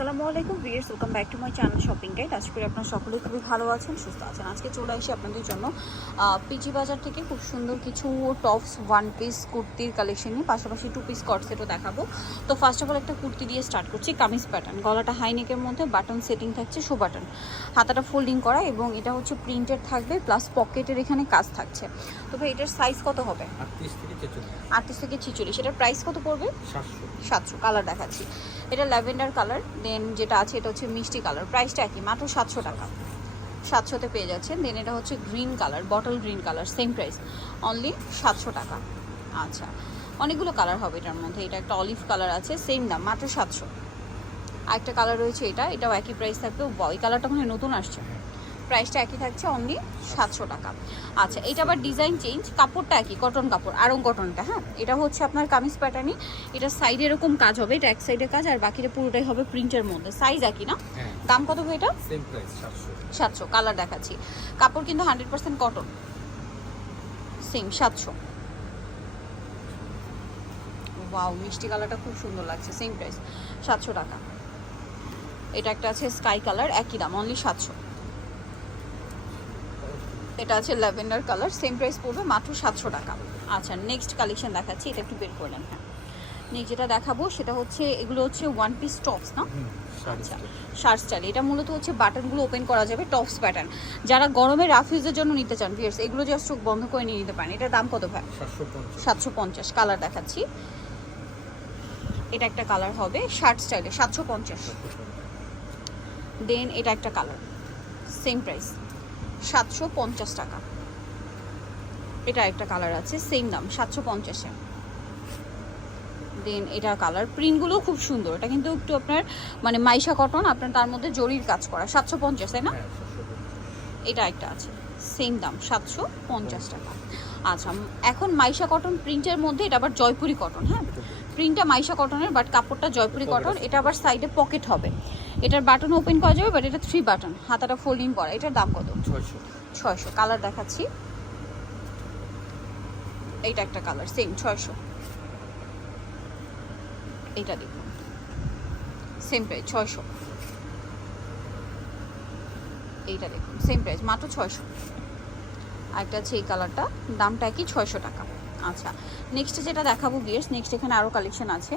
আসসালামু আলাইকুম viewers welcome back to my channel shopping guide. আশা করি আপনারা সকলে খুবই ভালো আছেন সুস্থ আছেন। আজকে চলে আসি আপনাদের জন্য পিজি বাজার থেকে খুব সুন্দর কিছু টপস ওয়ান পিস কুর্তির কালেকশন নিয়ে পাশাপাশি টু পিস কট সেটও দেখাবো। তো ফার্স্ট অফ অল একটা কুর্তি দিয়ে স্টার্ট করছি কামিজ প্যাটার্ন গলাটা হাই নেকের মধ্যে বাটন সেটিং থাকছে শো বাটন হাতাটা ফোল্ডিং করা এবং এটা হচ্ছে প্রিন্টেড থাকবে প্লাস পকেটের এখানে কাজ থাকছে। তবে এটার সাইজ কত হবে? আটত্রিশ থেকে ছেচল্লিশ। আটত্রিশ থেকে ছিচল্লিশ। এটার প্রাইস কত পড়বে? সাতশো। সাতশো। কালার দেখাচ্ছি। এটা ল্যাভেন্ডার কালার দেন যেটা আছে, এটা হচ্ছে মিষ্টি কালার। প্রাইসটা একই, মাত্র সাতশো টাকা। সাতশোতে পেয়ে যাচ্ছেন। দেন এটা হচ্ছে green colour, bottle green colour same price only সাতশো টাকা। আচ্ছা অনেকগুলো কালার হবে এটার মধ্যে। এটা একটা অলিভ কালার আছে সেম দাম, মাত্র সাতশো। আরেকটা কালার রয়েছে এটা, এটাও একই প্রাইস থাকবে। ওই কালারটা মানে নতুন আসছে। প্রাইসটা একই থাকছে অনলি সাতশো টাকা। আচ্ছা এটা আবার ডিজাইন চেঞ্জ কাপড়টা একই কটন কাপড় আরং কটনটা হ্যাঁ? এটা হচ্ছে আপনার কামিজ প্যাটার্নই এটা সাইডে এরকম কাজ হবে এটা এক সাইডে কাজ আর বাকিটা পুরোটাই হবে প্রিন্টের মধ্যে। সাইজ একই না? হ্যাঁ। দাম কত হবে এটা? সাতশো। সাতশো কালার দেখাচ্ছি। কাপড় কিন্তু হান্ড্রেড পার্সেন্ট কটন সেম সাতশো। ওয়াও মিষ্টি কালারটা খুব সুন্দর লাগছে সেম প্রাইস সাতশো টাকা। এটা একটা আছে স্কাই কালার একই দাম অনলি সাতশো। এটা আছে ল্যাভেন্ডার কালার সেম প্রাইস পড়বে মাত্র সাতশো টাকা। আচ্ছা নেক্সট কালেকশন দেখাচ্ছি এটা একটু বের করলেন হ্যাঁ। নেক্সট যেটা দেখাবো সেটা হচ্ছে এগুলো হচ্ছে ওয়ান পিস টপস না? আচ্ছা শার্ট স্টাইল এটা মূলত হচ্ছে বাটনগুলো ওপেন করা যাবে টপস প্যাটার্ন যারা গরমে রাফ ইউজের জন্য নিতে চান ভিয়ার্স এগুলো জাস্ট চোখ বন্ধ করে নিয়ে নিতে পারেন। এটার দাম কত ভাই? সাতশো পঞ্চাশ। কালার দেখাচ্ছি। এটা একটা কালার হবে শার্ট স্টাইলে সাতশো পঞ্চাশ। দেন এটা একটা কালার সেম প্রাইস সাতশো পঞ্চাশ টাকা। এটা একটা কালার আছে সেম দাম, সাতশো পঞ্চাশে। দেন এটা কালার প্রিন্টগুলো খুব সুন্দর। এটা কিন্তু একটু আপনার মানে মাইশা কটন আপনার তার মধ্যে জরির কাজ করা, সাতশো পঞ্চাশ, তাই না? এটা একটা আছে সেম দাম, সাতশো পঞ্চাশ টাকা। আচ্ছা এখন মাইশা কটন প্রিন্টের মধ্যে এটা আবার জয়পুরি কটন হ্যাঁ? প্রিন্টটা মাইশা কটনের বাট কাপড়টা জয়পুরি কটন এটা আবার সাইডে পকেট হবে। এটার বাটন ওপেন করা যাবে বাট এটা থ্রি বাটন হাতাটা ফোল্ডিং করা। এটার দাম কত? ছয়শো। ছয়শো। কালার দেখাচ্ছি। এইটা একটা কালার সেম ছয়শো। এইটা দেখুন। সেম প্রাইস ছয়শো। এইটা দেখুন সেম প্রাইস মাত্র ছয়শো। আরেকটা আছে এই কালারটা দামটা কি ছয়শো টাকা। আচ্ছা নেক্সট যেটা দেখাবো বিয়েস নেক্সট এখানে আরও কালেকশন আছে।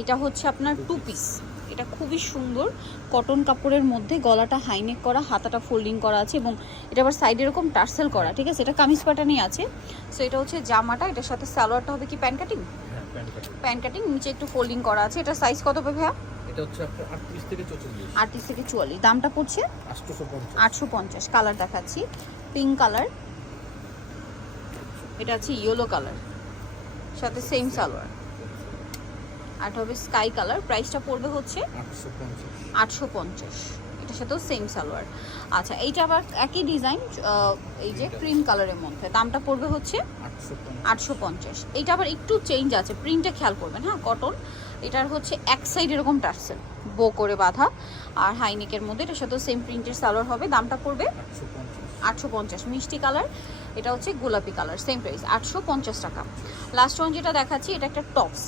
এটা হচ্ছে আপনার টু পিস এটা খুবই সুন্দর। কটন কাপড়ের মধ্যে গলাটা হাইনেক করা হাতাটা ফোল্ডিং করা আছে এবং এটা আবার সাইডে এরকম টার্সেল করা ঠিক আছে? এটা কামিজ প্যাটার্নই আছে। সো এটা হচ্ছে জামাটা এটার সাথে সালোয়ারটা হবে কি pant cutting pant cutting pant cutting নিচে একটু ফোল্ডিং করা আছে। এটা সাইজ কত হবে ভাইয়া? এটা হচ্ছে আপনার থেকে চুয়াল্লিশ। দামটা পড়ছে? আটশো পঞ্চাশ কালার দেখাচ্ছি। পিঙ্ক কালার এটা আছে ইয়েলো কালার সাথে সেম সালোয়ার। আর হবে স্কাই কালার প্রাইসটা পড়বে হচ্ছে আটশো পঞ্চাশ। এটার সাথেও সেম সালোয়ার। আচ্ছা এইটা আবার একই ডিজাইন এই যে ক্রিম কালারের মধ্যে। দামটা পড়বে হচ্ছে আটশো পঞ্চাশ। এইটা আবার একটু চেঞ্জ আছে প্রিন্টটা খেয়াল করবেন হ্যাঁ কটন এটার হচ্ছে এক সাইড এরকম টার্সেল বো করে বাঁধা। আর হাইনেকের মধ্যে এটার সাথে সেম প্রিন্টের সালোয়ার হবে দামটা পড়বে আটশো পঞ্চাশ। মিষ্টি কালার এটা হচ্ছে গোলাপি কালার সেম প্রাইস আটশো পঞ্চাশ টাকা। লাস্ট ওয়ান যেটা দেখাচ্ছি এটা একটা টপস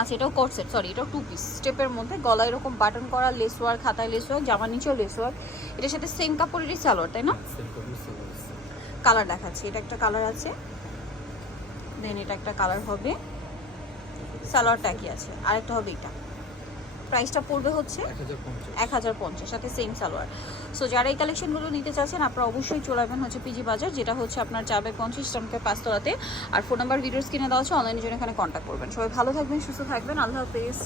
আচ্ছা এটাও কোট সেট সরি এটাও টু পিস স্টেপের মধ্যে গলায় এরকম বাটন করা লেস ওয়ার্ক খাতায় লেস ওয়ার্ক জামার নিচেও লেস ওয়ার্ক এটার সাথে সেম কাপড়েরই সালোয়ার তাই না? কালার দেখাচ্ছি এটা একটা কালার আছে। দেন এটা একটা কালার হবে। সালোয়ারটা কি আছে আরেকটা হবে এটা। প্রাইসটা পড়বে হচ্ছে এক হাজার পঞ্চাশ। সাথে সেম সালোয়ার। সো যারা এই কালেকশনগুলো নিতে চাচ্ছেন আপনারা অবশ্যই চলে আসবেন হচ্ছে পিজি বাজার যেটা হচ্ছে আপনার যাবে পঞ্চাশ টাকা পাঁচতলাতে। আর ফোন নাম্বার ভিডিওস কিনে দেওয়া হচ্ছে অনলাইনের জন্য এখানে কন্ট্যাক্ট করবেন। সবাই ভালো থাকবেন সুস্থ থাকবেন। আল্লাহ হাফেজ।